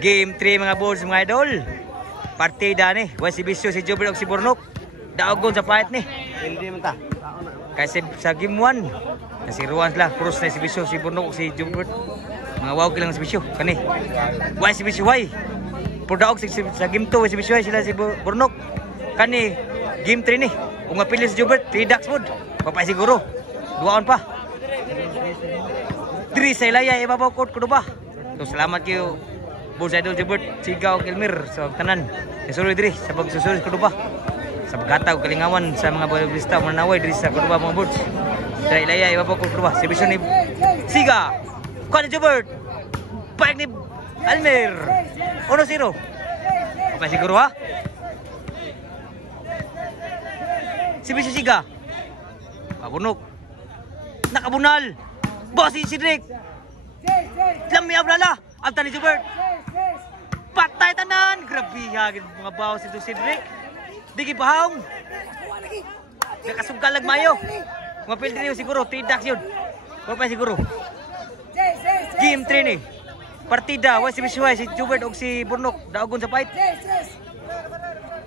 Game 3 mga boys mga idol. Partida ni. Wala si Bisyo, si Jubert o si Burnok. Daogon sa fight ni. Hindi man ta. Kasi sa game 1, si Ruan sila. Cross na si Bisyo, si Burnok o si Jubert. Mga wow kilang si Bisyo. Kani. Wala si Bisyo, why? Purdaog sa game 2, si Bisyo, sila si Burnok. Kani, game 3 ni. Kung mapili si Jubert, 3 ducks food. Papay siguro. 2 on pa. 3 sa ilaya, ibabaw court ko ba? So salamat kayo. Boss Idol Jubert, Sigaw, Kilmir sa tanan. Nasuloy diri sa pagsusulit ko ba? Sa pagkataw kalingawan sa mga balista manaway diri sa Kuduba mga boss. Sa ilaya ibabaw court ko ba? Sibisyon ni Siga. Kuan Jubert. Paik ni Almir. 1-0. Papay siguro ha? Sibisyon Siga. Pabunok. Nakabunal. Boss si Cedric. Lami ablala. Abtan ni Jubert. Patay tanan. Grabe ha. Mga bawas ito Cedric. Di kipahong. Nakasugal nagmayo. Mapil din yun siguro. 3 ducks yun. Papay siguro. Game 3 ni. Partida. Wala si Bishuay. Si Jubert o si Burnok. Daogon sa fight.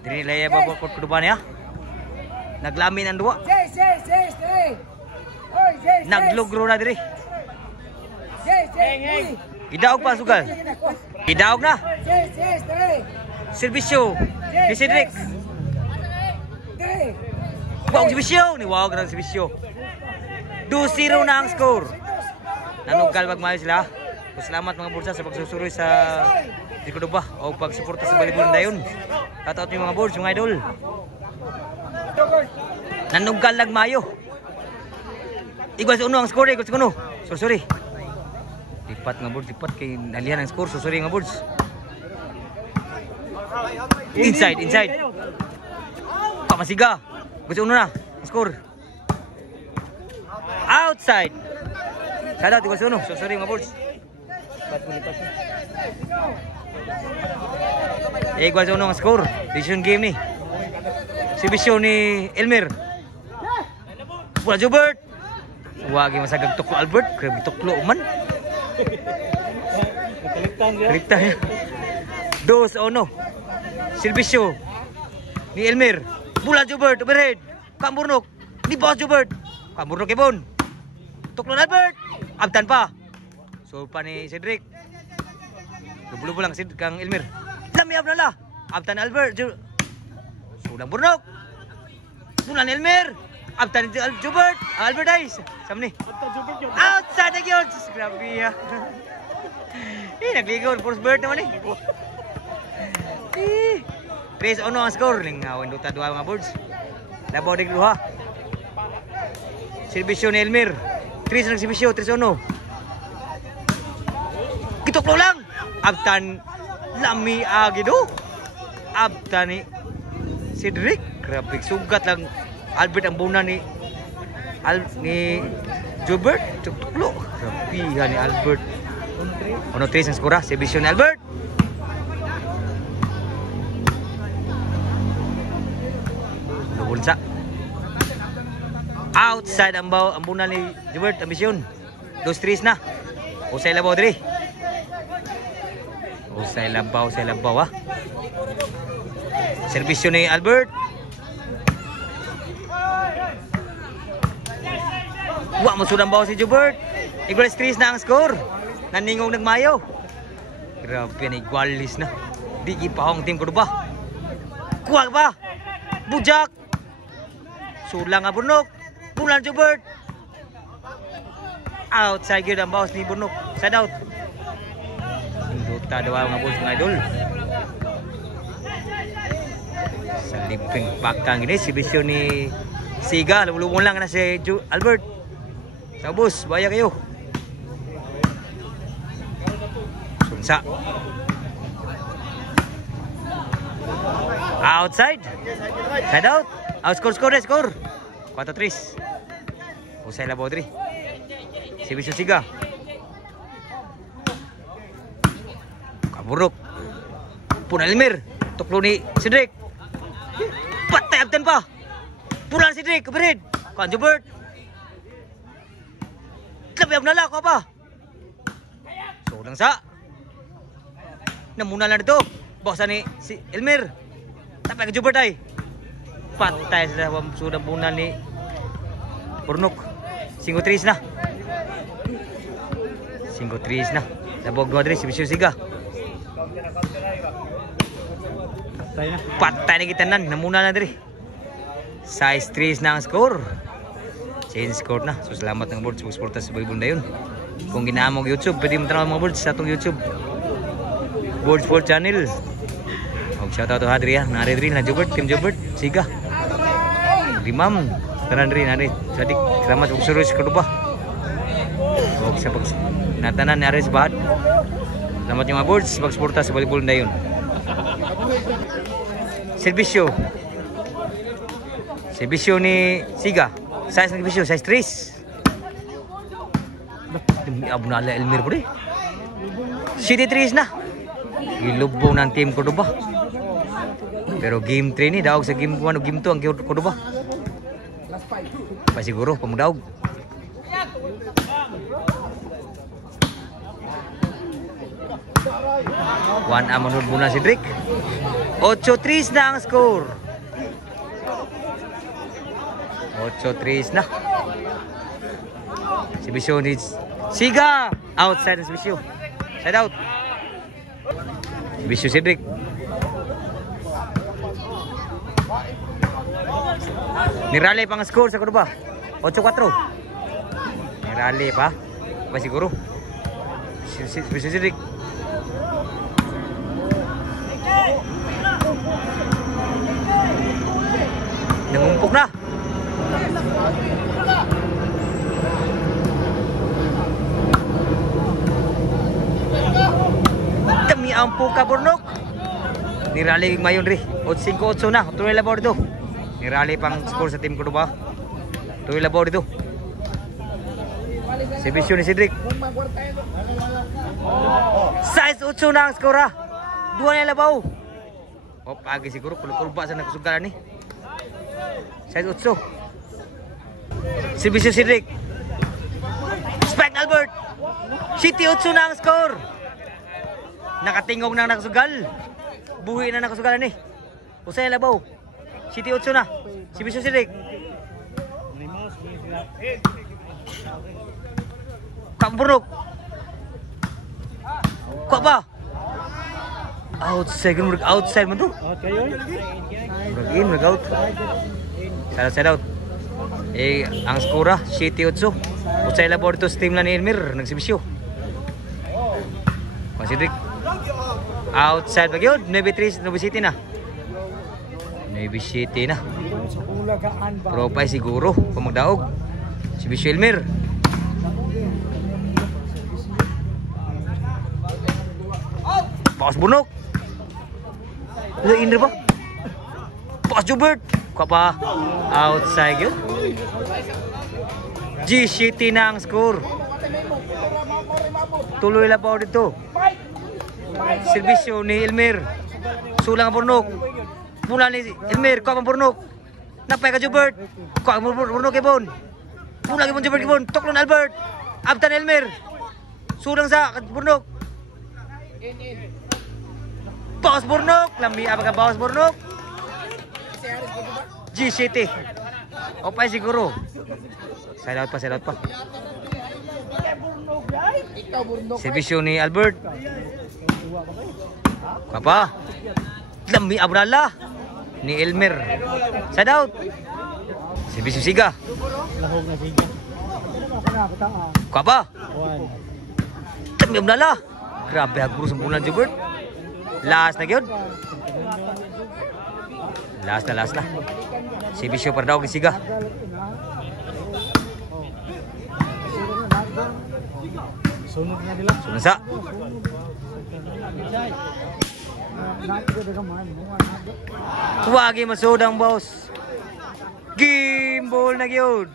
Dini nilaya babak kot kedepan ya. Naglamin ang dua. Naglugro na diri. Idaog pa sugal. Idaog na. Serbisyo ni Cedric. Wow, serbisyo ni wow grand serbisyo. 2-0 na ang score. Nanugal magmayo sila. Salamat mga bulsa sa pagsusuroy sa Kuduba o pagsuporta sa Balibon dayon. Tatot yung mga bulsa, mga idol. Nanugal nagmayo. Igwas uno ang score, igwas uno. Sorry. Lipat nga boards, lipat kay nalihan ang score. Sorry nga boards. Inside. Pamasiga. Gusto uno na. Score. Outside. Sada, igwas uno. Sorry nga boards. Igwas uno ang score. Decision game ni. Sibisyo ni Elmer. Pula Jubert. Wagi masagag tuklo Albert. Grabe tuklo man. Kaliktan. 2-1. Silvisyo ni Elmer. Pula Jubert. Overhead. Kamburnok. Ni Boss Jubert. Kamburnok ibon. Tuklo Albert. Abtan pa. So pa ni Cedric. Lubulo lang kang Elmer. Lamiab na la. Abtan Albert. Sulang Burnok. Sulang Elmer. Abtan Jubert. Albert Dice. Samni. Outside again. Grabe ya. Nagligaw. First bird naman 3-1 ang score. Lingawin duta 2 mga boards. Labaw din 2. Serbisyo ni Elmer. 3 ng serbisyo. 3-1. Kituklo lang. Abtan Lami Agido. Abtan ni Cedric. Grabe sugat lang. Albert ang buna ni Jubert. Tuklo. Grabe ni Albert. 1-3 ang skora. Serbisyo ni Albert. Bulsa. Outside ang buna ni Jubert. Ambisyon. 2-3 na. Usay labaw diri. Usay labaw ha. Serbisyo ni Albert. Wa mo sudang bawa si Jubert. Igualis 3 na ang score. Naningong nagmayo. Grabe na igualis na. Di ipahong team Kuduba. Kuha ba? Bujak. Sulang nga Burnok. Pulan Jubert. Outside yun ang bawas ni Burnok. Side out. Induta daw mga boss mga idol. Sa limping pakang ini. Sibisyo ni Siga. Lumulumon lang na si Albert. Sa boss, baya kayo. Sunsa. Outside. Side out. Score. 4-3. Usay labaw diri. Sibisyo Siga. Kaburok. Puna Elmer. Tuklo ni Cedric. Patay abdan pa. Pulan Cedric. Overhead. Kan Jubert. Labi abnala ko pa. So lang sa. Namuna lang dito. Boksa ni si Elmer. Tapay ka Jubert ay. Patay sa sudah muna ni Burnok. 5-3 na. 5-3 na. Labog dua diri si Bisyo Siga. Patay na kita nan. Namuna na diri. 6-3 na ang score. Change score na. So salamat ng board sa suporta sa Boybunda yun. Kung ginaamog YouTube, pwede mo tanaw mga boards sa atong YouTube Boards Sport Channel. Shoutout to Hadri ya, nari diri na Jubert, Team Jubert, Siga. Limam, tanan diri nari. Sadik, salamat ug surus kaduba. Og sa pag natanan ni Ares Bahad. Salamat yung mga boards pagsuporta sa volleyball dayon. Servisyo. Servisyo ni Siga. Size ng servisyo, size 3. Demi abnala Elmer po di. City 3 na. Ilubong ng team Cordoba. Pero game 3 ni daog sa game 1 o game 2 ang Cordoba. Pa siguro pamudaog. One amanod muna si Drake. 8-3 na ang score. 8-3 na. Si Bisyo needs Siga! Outside ng si Bisyo. Side out. Bisyo Cedric. Nirale pang score sa Cordoba. 8-4. Nirale pa. Pa siguro. Bisyo Cedric. Nangumpok na. Dami ang puka Burnok. Nirali mayon ri. 5-8 na. Tuloy labor dito. Nirali pang score sa team Cordoba. Tuloy labor dito. Servisyo ni Cedric. 6-8 na ang score ha. 2 na labaw. O pagi siguro kulba sa nagsugalan ni. 6-8. Servisyo Cedric. Spike Albert. City 8 na ang score. Nakatingog na nakasugal. Buhi na nakasugalan ni. Usay labaw. City 8 na. Servisyo Cedric. Kampurok. Kuha ba? Outside man to. Mag-out. Side out. Ang skora, City 8. Usay labor to team na ni Elmer, nagsibisyo. Kuha Cedric. Outside ba yun? 9-3, Nueva City na. Nueva City na. Propay siguro, pamagdaog. Si Bisyo Elmer. Pakas Burnok. Lain ba? Pakas Jubert. Kuha pa. Outside yun. G-City na ang score. Tuloy lang pa dito. Servisyo ni Elmer. Sulang ang Burnok. Mula ni Elmer. Kuha pa Burnok. Napay ka Jubert. Kuha pa Burnok ibon. Mula ibon Jubert ibon. Toklon Albert. Abtan Elmer. Sulang sa Burnok. Bawas Burnok. Lami apa ka bawas Burnok. G-City. Opay siguro. Side out pa. Servisyo ni Albert. Kapa. Lami abrala ni Elmer. Side out. Servisyo Siga. Kapa. Lami abrala. Grabe haguro sempulan Jubert. Last na gyud. Last na. Servisyo para daw ni Siga. Sunod sa. Tuwagi masudang boss. Game ball na gyud.